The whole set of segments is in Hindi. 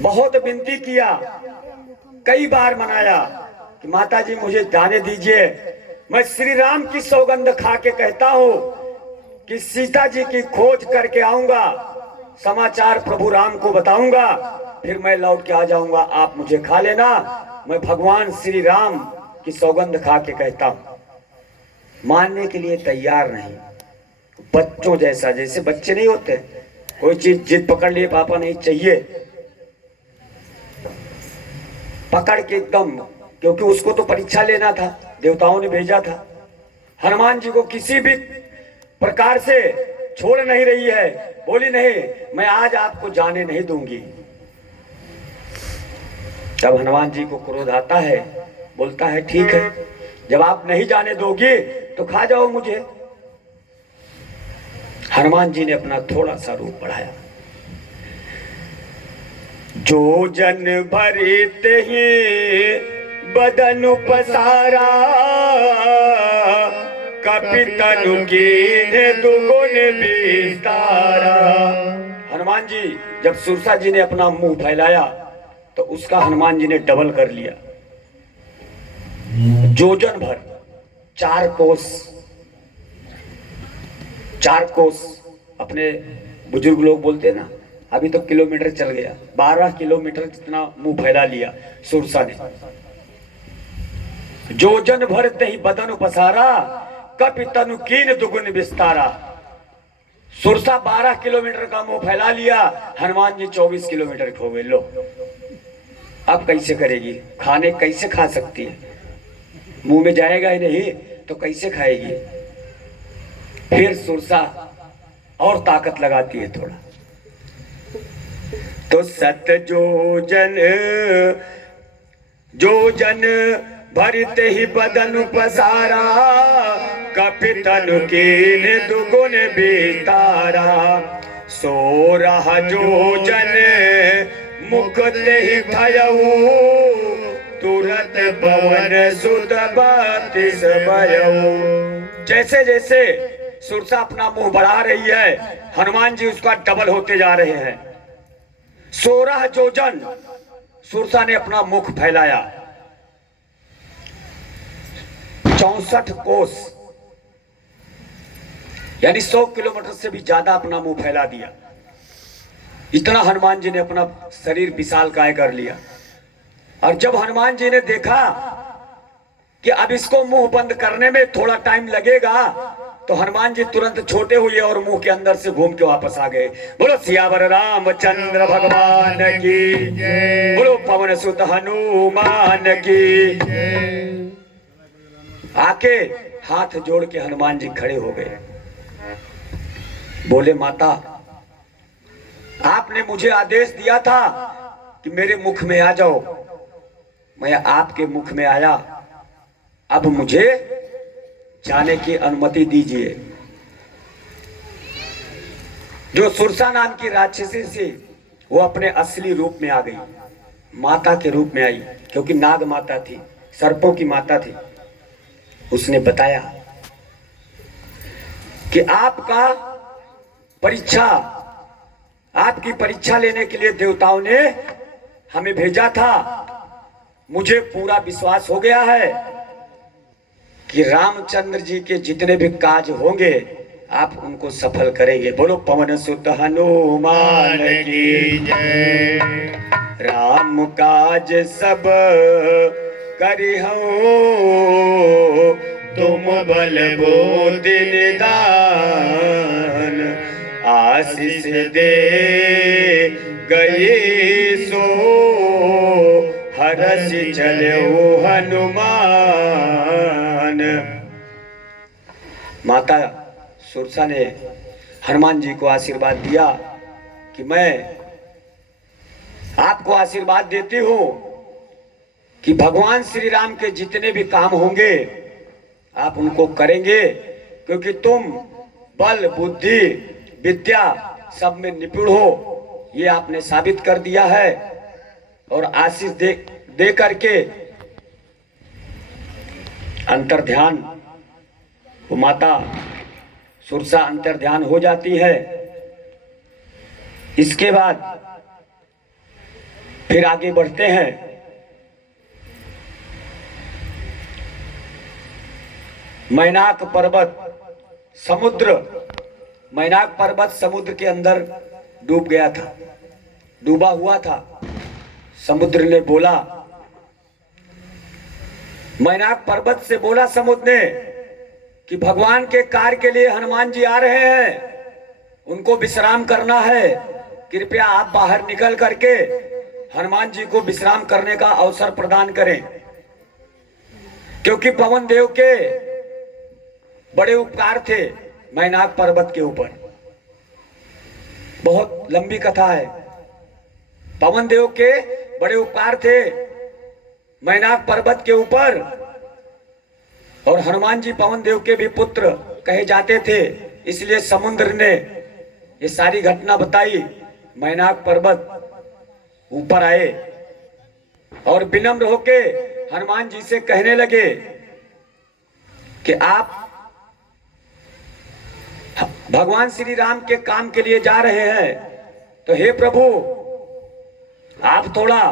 बहुत विनती किया, कई बार मनाया कि माता जी मुझे जाने दीजिए। मैं श्री राम की सौगंध खा के कहता हूँ कि सीता जी की खोज करके आऊंगा, समाचार प्रभु राम को बताऊंगा, फिर मैं लौट के आ जाऊंगा, आप मुझे खा लेना। मैं भगवान श्री राम की सौगंध खा के कहता हूं। मानने के लिए तैयार नहीं, बच्चों जैसा, जैसे बच्चे नहीं होते, कोई चीज जिद पकड़ लिए, पापा नहीं चाहिए, पकड़ के एकदम, क्योंकि उसको तो परीक्षा लेना था, देवताओं ने भेजा था। हनुमान जी को किसी भी प्रकार से छोड़ नहीं रही है, बोली नहीं मैं आज आपको जाने नहीं दूंगी। तब हनुमान जी को क्रोध आता है, बोलता है ठीक है, जब आप नहीं जाने दोगी तो खा जाओ मुझे। हनुमान जी ने अपना थोड़ा सा रूप बढ़ाया। जो जन भरित ही बदन पसारा, कपि तनु कीन्ह दुगुन विस्तारा। हनुमान जी जब सुरसा जी ने अपना मुंह फैलाया तो उसका हनुमान जी ने डबल कर लिया, जोजन भर, 4 कोस। 4 कोस अपने बुजुर्ग लोग बोलते ना, अभी तो किलोमीटर चल गया, 12 किलोमीटर जितना मुंह फैला लिया सुरसा ने। जोजन भर तहि बदन पसारा, कपि तनु कीन्ह दुगुन विस्तारा। सुरसा 12 किलोमीटर का मुंह फैला लिया, हनुमान जी 24 किलोमीटर खो गए। लो अब कैसे करेगी, खाने कैसे खा सकती है, मुंह में जाएगा ही नहीं तो कैसे खाएगी। फिर सुरसा और ताकत लगाती है थोड़ा, तो सत जो जन भरित ही बदन पसारा, कपि तनु कीन्ह दुगुन विस्तारा। 16 जोजन मुख तेहि भयउ, तुरत पवन सुत 32 भयउ। जैसे जैसे सुरसा अपना मुंह बढ़ा रही है, हनुमान जी उसका डबल होते जा रहे हैं। 16 जोजन सुरसा ने अपना मुख फैलाया, 64 कोस यानी 100 किलोमीटर से भी ज्यादा अपना मुंह फैला दिया। इतना हनुमान जी ने अपना शरीर विशालकाय कर लिया। और जब हनुमान जी ने देखा कि अब इसको मुंह बंद करने में थोड़ा टाइम लगेगा, तो हनुमान जी तुरंत छोटे हुए और मुंह के अंदर से घूम के वापस आ गए। बोलो सियावर रामचंद्र भगवान की, बोलो पवन सुत हनुमान की। आके हाथ जोड़ के हनुमान जी खड़े हो गए, बोले माता आपने मुझे आदेश दिया था कि मेरे मुख में आ जाओ, मैं आपके मुख में आया, अब मुझे जाने की अनुमति दीजिए। जो सुरसा नाम की राक्षसी थी वो अपने असली रूप में आ गई, माता के रूप में आई, क्योंकि नाग माता थी, सर्पों की माता थी। उसने बताया कि आपकी परीक्षा लेने के लिए देवताओं ने हमें भेजा था। मुझे पूरा विश्वास हो गया है कि रामचंद्र जी के जितने भी काज होंगे आप उनको सफल करेंगे। बोलो पवन सुत हनुमान की जय। राम काज सब करिहो, तुम बल बुद्धि निदान। आशीष दे गए सो, हरष चले हनुमान। माता सुरसा ने हनुमान जी को आशीर्वाद दिया कि मैं आपको आशीर्वाद देती हूं कि भगवान श्री राम के जितने भी काम होंगे आप उनको करेंगे, क्योंकि तुम बल बुद्धि विद्या सब में निपुण हो, ये आपने साबित कर दिया है। और आशीष दे करके अंतर्ध्यान, वो माता सुरसा अंतर्ध्यान हो जाती है। इसके बाद फिर आगे बढ़ते हैं। मैनाक पर्वत समुद्र, मैनाक पर्वत समुद्र के अंदर डूब गया था, डूबा हुआ था। समुद्र ने बोला, मैनाक पर्वत से बोला समुद्र ने कि भगवान के कार्य के लिए हनुमान जी आ रहे हैं, उनको विश्राम करना है, कृपया आप बाहर निकल करके हनुमान जी को विश्राम करने का अवसर प्रदान करें, क्योंकि पवन देव के बड़े उपकार थे मैनाक पर्वत के ऊपर। बहुत लंबी कथा है। पवन देव के बड़े उपकार थे मैनाक पर्वत के ऊपर, और हनुमान जी पवन देव के भी पुत्र कहे जाते थे, इसलिए समुद्र ने ये सारी घटना बताई। मैनाक पर्वत ऊपर आए और विनम्र होके हनुमान जी से कहने लगे कि आप भगवान श्री राम के काम के लिए जा रहे हैं, तो हे प्रभु आप थोड़ा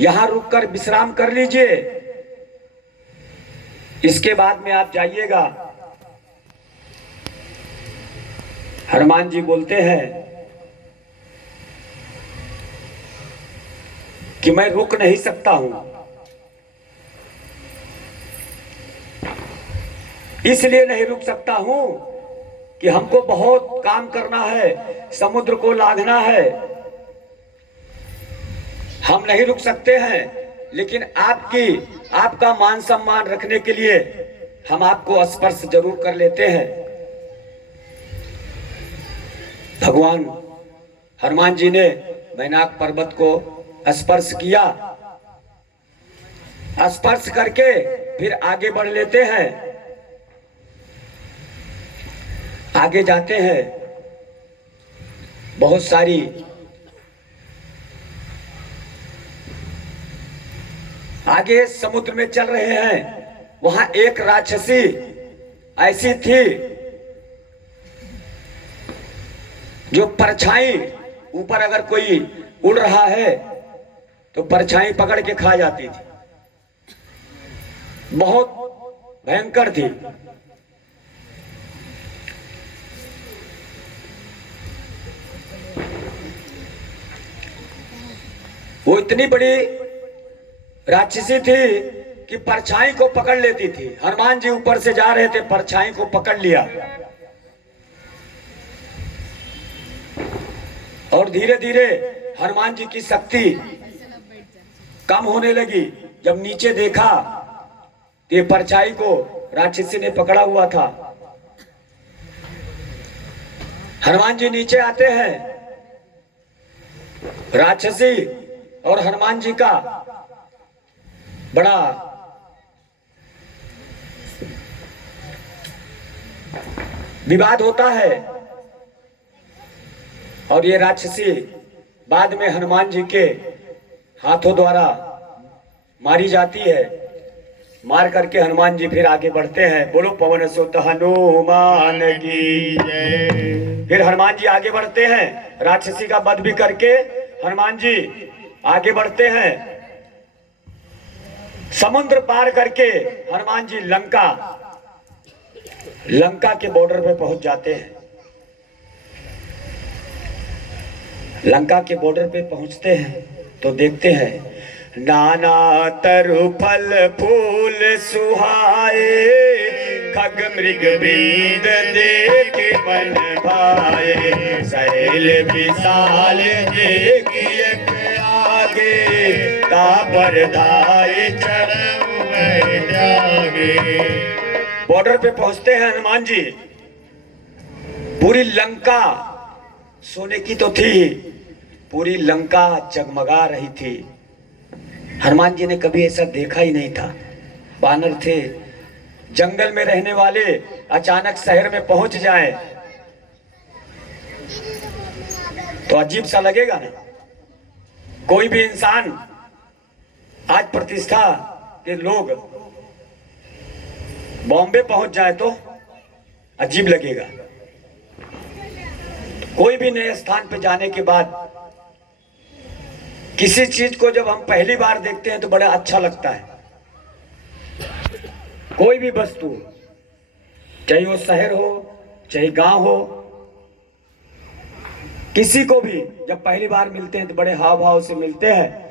यहां रुककर विश्राम कर लीजिए, इसके बाद में आप जाइएगा। हनुमान जी बोलते हैं कि मैं रुक नहीं सकता हूं, इसलिए नहीं रुक सकता हूं कि हमको बहुत काम करना है, समुद्र को लांघना है, हम नहीं रुक सकते हैं। लेकिन आपका मान सम्मान रखने के लिए हम आपको स्पर्श जरूर कर लेते हैं। भगवान हनुमान जी ने मैनाक पर्वत को स्पर्श किया, स्पर्श करके फिर आगे बढ़ लेते हैं। आगे जाते हैं, बहुत सारी आगे समुद्र में चल रहे हैं। वहां एक राक्षसी ऐसी थी जो परछाई, ऊपर अगर कोई उड़ रहा है तो परछाई पकड़ के खा जाती थी, बहुत भयंकर थी। वो इतनी बड़ी राक्षसी थी कि परछाई को पकड़ लेती थी। हनुमान जी ऊपर से जा रहे थे, परछाई को पकड़ लिया और धीरे धीरे हनुमान जी की शक्ति कम होने लगी। जब नीचे देखा तो ये परछाई को राक्षसी ने पकड़ा हुआ था। हनुमान जी नीचे आते हैं, राक्षसी और हनुमान जी का बड़ा विवाद होता है, और ये राक्षसी बाद में हनुमान जी के हाथों द्वारा मारी जाती है। मार करके हनुमान जी फिर आगे बढ़ते हैं। बोलो पवन सुत हनुमान की जय। फिर हनुमान जी आगे बढ़ते हैं, राक्षसी का वध भी करके हनुमान जी आगे बढ़ते हैं। समुद्र पार करके हनुमान जी लंका के बॉर्डर पे पहुंच जाते हैं। लंका के बॉर्डर पे पहुंचते हैं तो देखते हैं नाना तरु फल फूल सुहाए, खग मृग बीद देख मन भाए, शैल विशाल देख आगे, तापर धाय चरण में जागे। बॉर्डर पे पहुंचते हैं हनुमान जी। पूरी लंका सोने की तो थी, पूरी लंका जगमगा रही थी। हनुमान जी ने कभी ऐसा देखा ही नहीं था। वानर थे, जंगल में रहने वाले अचानक शहर में पहुंच जाएं तो अजीब सा लगेगा ना। कोई भी इंसान आज प्रतिष्ठा के लोग बॉम्बे पहुंच जाए तो अजीब लगेगा। कोई भी नए स्थान पे जाने के बाद किसी चीज को जब हम पहली बार देखते हैं तो बड़ा अच्छा लगता है। कोई भी वस्तु, चाहे वो शहर हो चाहे गांव हो, किसी को भी जब पहली बार मिलते हैं तो बड़े हाव भाव से मिलते हैं।